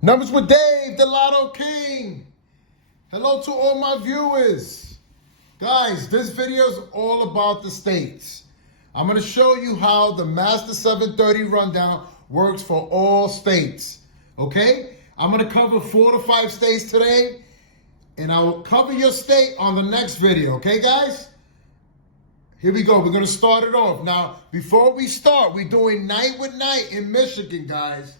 Numbers with Dave, the Lotto King. Hello to all my viewers. Guys, this video is all about the states. I'm going to show you how the Master 730 Rundown works for all states. Okay? I'm going to cover 4 to 5 states today, and I'll cover your state on the next video. Okay, guys? Here we go. We're going to start it off. Now, before we start, we're doing night with night in Michigan, guys.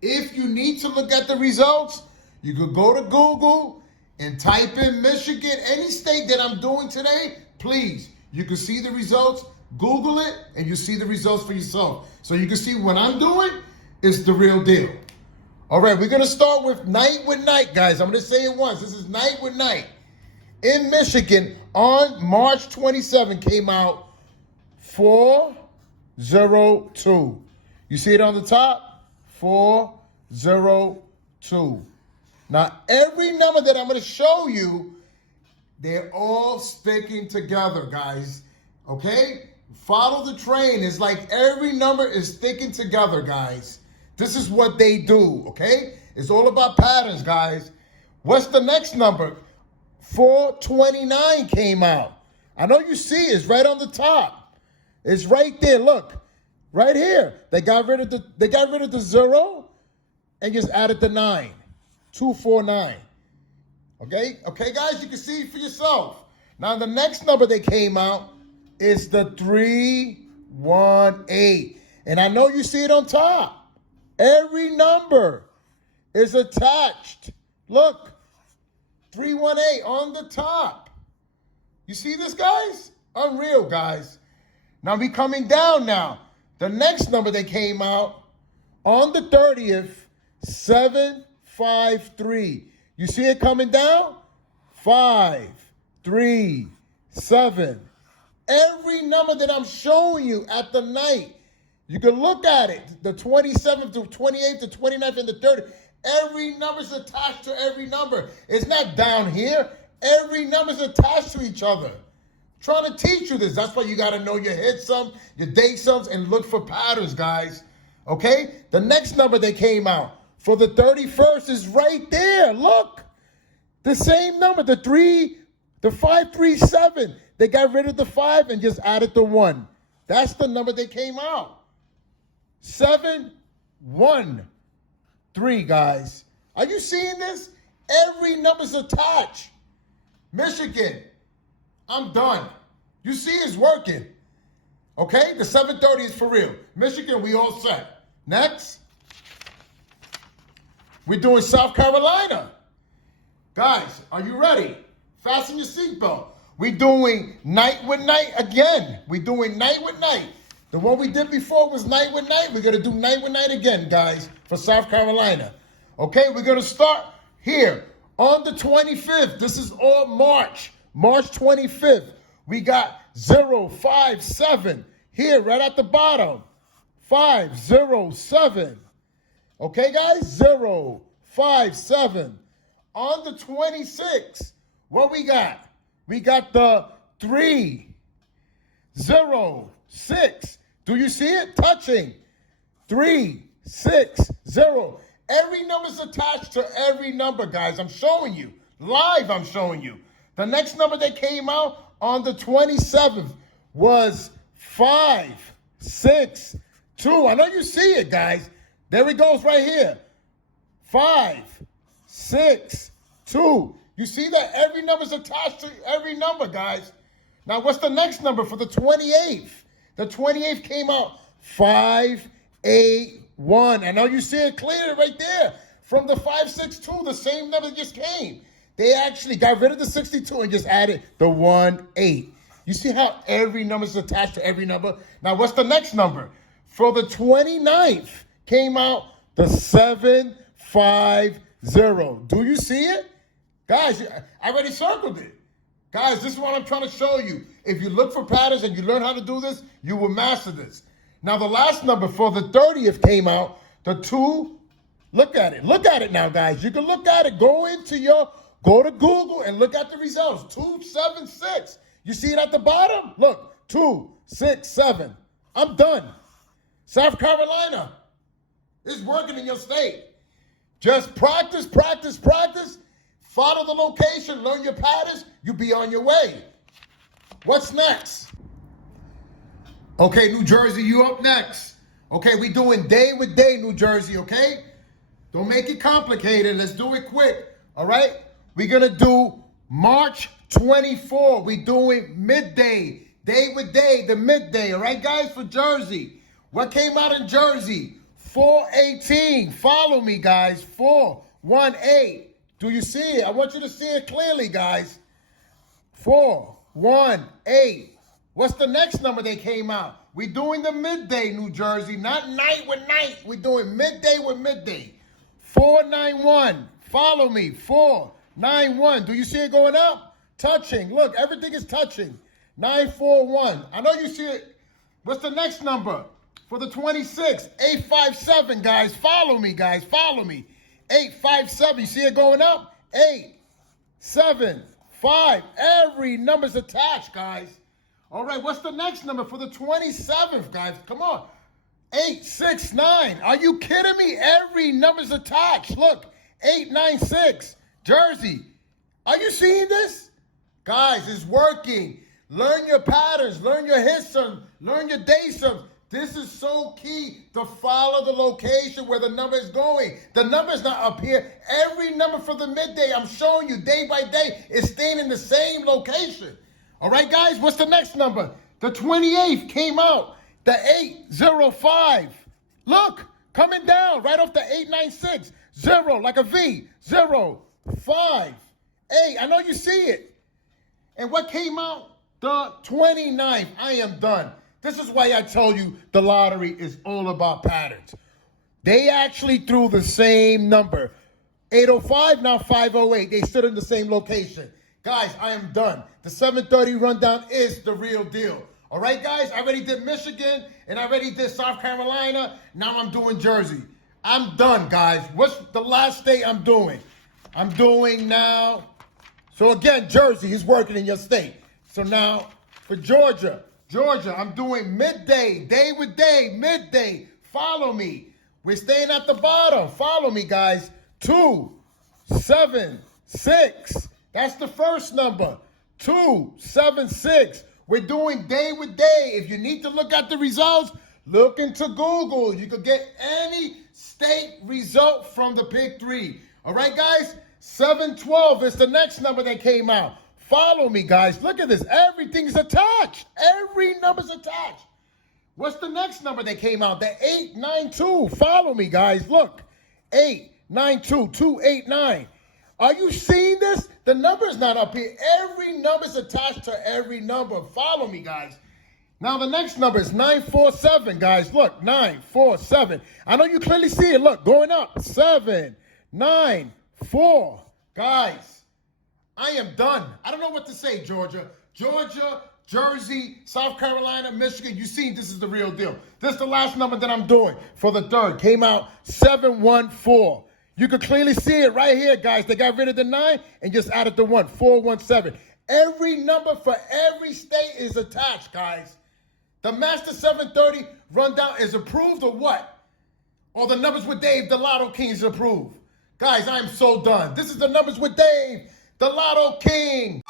If you need to look at the results, you could go to Google and type in Michigan, any state that I'm doing today, please. You can see the results, Google it, and you see the results for yourself. So you can see what I'm doing is the real deal. All right, we're going to start with night with night, guys. I'm going to say it once. This is night with night. In Michigan, on March 27, came out 402. You see it on the top? 402. Now, every number that I'm going to show you, they're all sticking together, guys. Okay? Follow the train. It's like every number is sticking together, guys. This is what they do, okay? It's all about patterns, guys. What's the next number? 429 came out. I know you see it's right on the top. It's right there. Look. Right here, they got rid of the 0 and just added the 9. 249. Okay, guys, you can see it for yourself. Now the next number that came out is the 318, and I know you see it on top. Every number is attached. Look, 318 on the top. You see this, guys? Unreal, guys. Now we coming down now. The next number that came out on the 30th, 753. You see it coming down? 5, 3, 7. Every number that I'm showing you at the night, you can look at it. The 27th, the 28th, the 29th, and the 30th. Every number is attached to every number. It's not down here. Every number is attached to each other. Trying to teach you this. That's why you got to know your hit sums, your day sums, and look for patterns, guys. Okay? The next number that came out for the 31st is right there. Look. The same number, the 537. They got rid of the 5 and just added the 1. That's the number that came out. 713, guys. Are you seeing this? Every number's attached. Michigan. I'm done. You see it's working. Okay? The 730 is for real. Michigan, we all set. Next. We're doing South Carolina. Guys, are you ready? Fasten your seatbelt. We're doing night with night again. We're doing night with night. The one we did before was night with night. We're going to do night with night again, guys, for South Carolina. Okay? We're going to start here on the 25th. This is all March 25th, we got 057 here right at the bottom. 507. Okay, guys? 057. On the 26th, what we got? We got the 306. Do you see it? Touching. 360. Every number's attached to every number, guys. I'm showing you. Live, I'm showing you. The next number that came out on the 27th was 562. I know you see it, guys. There it goes right here. 562. You see that every number's attached to every number, guys. Now, what's the next number for the 28th? The 28th came out 581. I know you see it clear right there. From the 562, the same number just came. They actually got rid of the 62 and just added the 18. You see how every number is attached to every number? Now, what's the next number? For the 29th, came out the 750. Do you see it? Guys, I already circled it. Guys, this is what I'm trying to show you. If you look for patterns and you learn how to do this, you will master this. Now, the last number for the 30th came out, the 2. Look at it. Look at it now, guys. You can look at it. Go to Google and look at the results. 276. You see it at the bottom? Look, 267. I'm done. South Carolina is working in your state. Just practice, practice, practice. Follow the location, learn your patterns, you'll be on your way. What's next? Okay, New Jersey, you up next. Okay, we doing day with day, New Jersey, okay? Don't make it complicated. Let's do it quick, all right? We're going to do March 24. We're doing midday, day with day, the midday, all right, guys, for Jersey. What came out in Jersey? 418. Follow me, guys. 418. Do you see it? I want you to see it clearly, guys. 418. What's the next number that came out? We're doing the midday, New Jersey, not night with night. We're doing midday with midday. 491. Follow me. 491. Do you see it going up? Touching. Look, everything is touching. 941. I know you see it. What's the next number? For the 26th, 857, guys. Follow me, guys. Follow me. 857. You see it going up? 8, 7, 5. Every number's attached, guys. All right, what's the next number for the 27th, guys? Come on. 869. Are you kidding me? Every number's attached. Look, 896. Jersey. Are you seeing this? Guys, it's working. Learn your patterns. Learn your hit sums. Learn your day sums. This is so key to follow the location where the number is going. The number's not up here. Every number for the midday, I'm showing you day by day, is staying in the same location. All right, guys, what's the next number? The 28th came out. The 805. Look, coming down right off the 896. 0, like a V. 0, 5, 8. I know you see it. And what came out? The 29th. I am done. This is why I told you the lottery is all about patterns. They actually threw the same number. 805, now 508. They stood in the same location. Guys, I am done. The 730 rundown is the real deal. All right, guys? I already did Michigan, and I already did South Carolina. Now I'm doing Jersey. I'm done, guys. What's the last state I'm doing? I'm doing now. So, again, Jersey is working in your state. So now for Georgia. Georgia, I'm doing midday, day with day, midday. Follow me. We're staying at the bottom. Follow me, guys. 2, 7, 6. That's the first number. 2, 7, 6. We're doing day with day. If you need to look at the results, look into Google. You could get any state result from the Pick 3. All right, guys? 712 is the next number that came out. Follow me, guys. Look at this. Everything's attached. Every number's attached. What's the next number that came out? The 892. Follow me, guys. Look. 892, 289. Are you seeing this? The number's not up here. Every number's attached to every number. Follow me, guys. Now, the next number is 947, guys. Look, 947. I know you clearly see it. Look, going up. 7, 9, 4. Guys. I am done. I don't know what to say, Georgia. Georgia, Jersey, South Carolina, Michigan. You see, this is the real deal. This is the last number that I'm doing for the third. Came out 714. You can clearly see it right here, guys. They got rid of the 9 and just added the 1, 417. Every number for every state is attached, guys. The Master 730 rundown is approved or what? Or the Numbers with Dave, the Lotto King is approved. Guys, I'm so done. This is the Numbers with Dave, the Lotto King.